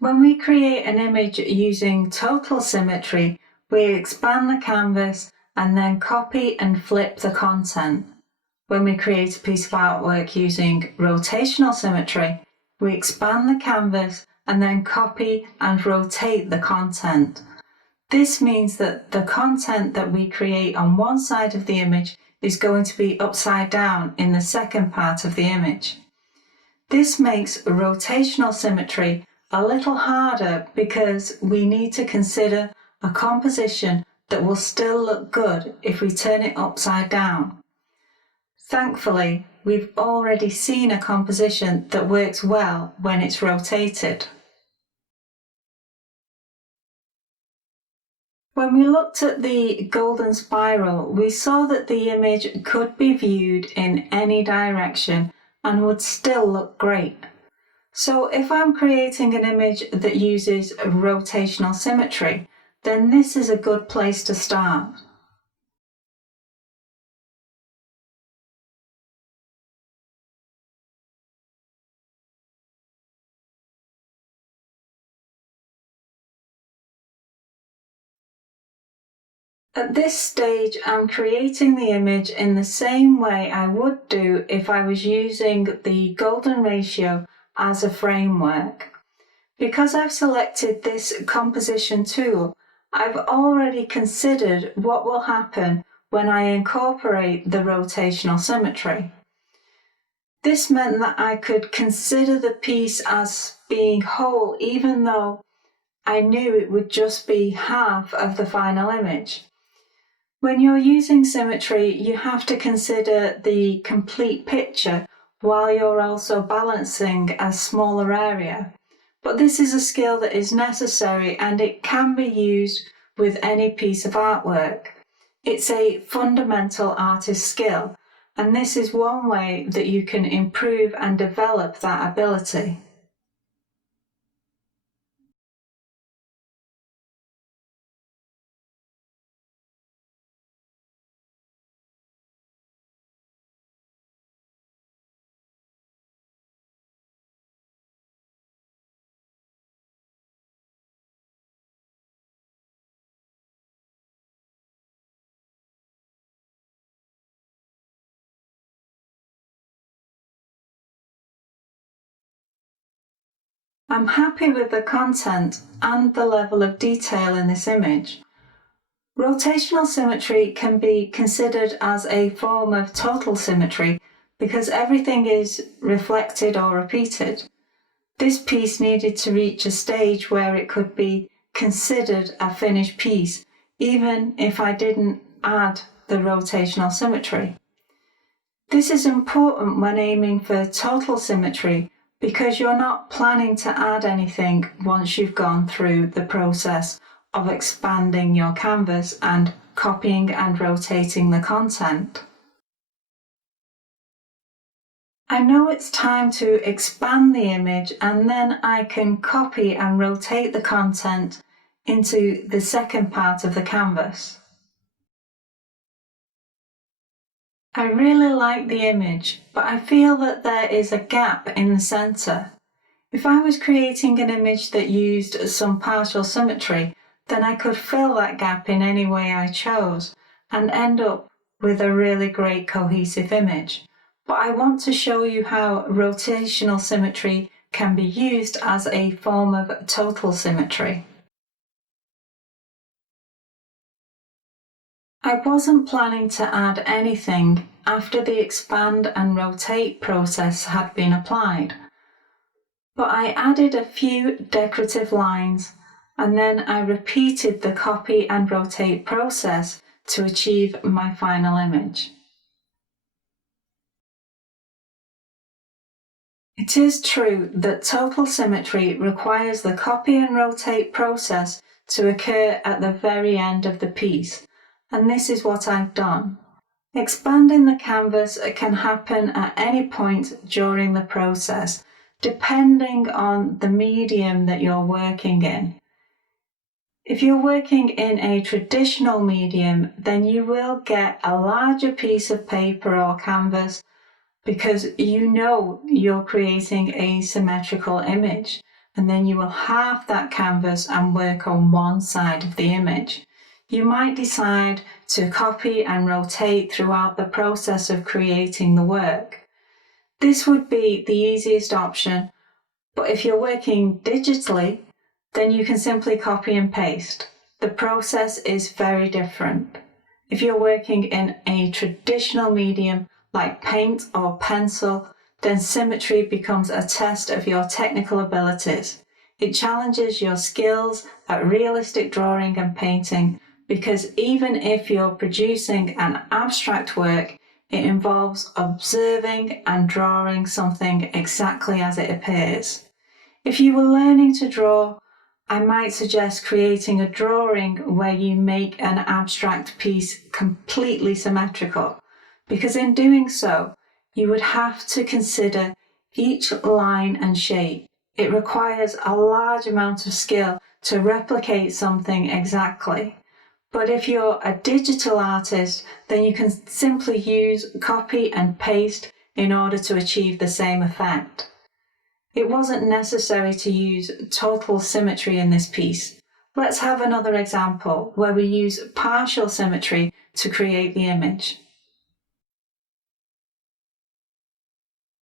When we create an image using total symmetry, we expand the canvas and then copy and flip the content. When we create a piece of artwork using rotational symmetry, we expand the canvas and then copy and rotate the content. This means that the content that we create on one side of the image is going to be upside down in the second part of the image. This makes rotational symmetry a little harder because we need to consider a composition that will still look good if we turn it upside down. Thankfully, we've already seen a composition that works well when it's rotated. When we looked at the golden spiral, we saw that the image could be viewed in any direction and would still look great. So if I'm creating an image that uses rotational symmetry, then this is a good place to start. At this stage, I'm creating the image in the same way I would do if I was using the golden ratio as a framework. Because I've selected this composition tool, I've already considered what will happen when I incorporate the rotational symmetry. This meant that I could consider the piece as being whole even though I knew it would just be half of the final image. When you're using symmetry, you have to consider the complete picture while you're also balancing a smaller area. But this is a skill that is necessary and it can be used with any piece of artwork. It's a fundamental artist skill, and this is one way that you can improve and develop that ability. I'm happy with the content and the level of detail in this image. Rotational symmetry can be considered as a form of total symmetry because everything is reflected or repeated. This piece needed to reach a stage where it could be considered a finished piece, even if I didn't add the rotational symmetry. This is important when aiming for total symmetry because you're not planning to add anything once you've gone through the process of expanding your canvas and copying and rotating the content. I know it's time to expand the image and then I can copy and rotate the content into the second part of the canvas. I really like the image, but I feel that there is a gap in the centre. If I was creating an image that used some partial symmetry, then I could fill that gap in any way I chose and end up with a really great cohesive image. But I want to show you how rotational symmetry can be used as a form of total symmetry. I wasn't planning to add anything after the expand and rotate process had been applied, but I added a few decorative lines and then I repeated the copy and rotate process to achieve my final image. It is true that total symmetry requires the copy and rotate process to occur at the very end of the piece, and this is what I've done. Expanding the canvas can happen at any point during the process, depending on the medium that you're working in. If you're working in a traditional medium, then you will get a larger piece of paper or canvas because you know you're creating a symmetrical image, and then you will halve that canvas and work on one side of the image. You might decide to copy and rotate throughout the process of creating the work. This would be the easiest option, but if you're working digitally, then you can simply copy and paste. The process is very different. If you're working in a traditional medium like paint or pencil, then symmetry becomes a test of your technical abilities. It challenges your skills at realistic drawing and painting, because even if you're producing an abstract work, it involves observing and drawing something exactly as it appears. If you were learning to draw, I might suggest creating a drawing where you make an abstract piece completely symmetrical, because in doing so, you would have to consider each line and shape. It requires a large amount of skill to replicate something exactly. But if you're a digital artist, then you can simply use copy and paste in order to achieve the same effect. It wasn't necessary to use total symmetry in this piece. Let's have another example where we use partial symmetry to create the image.